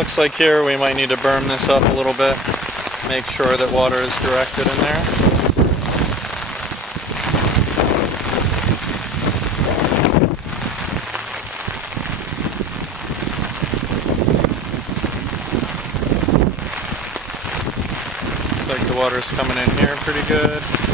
Looks like here we might need to berm this up a little bit, make sure that water is directed in there. Looks like the water's coming in here pretty good.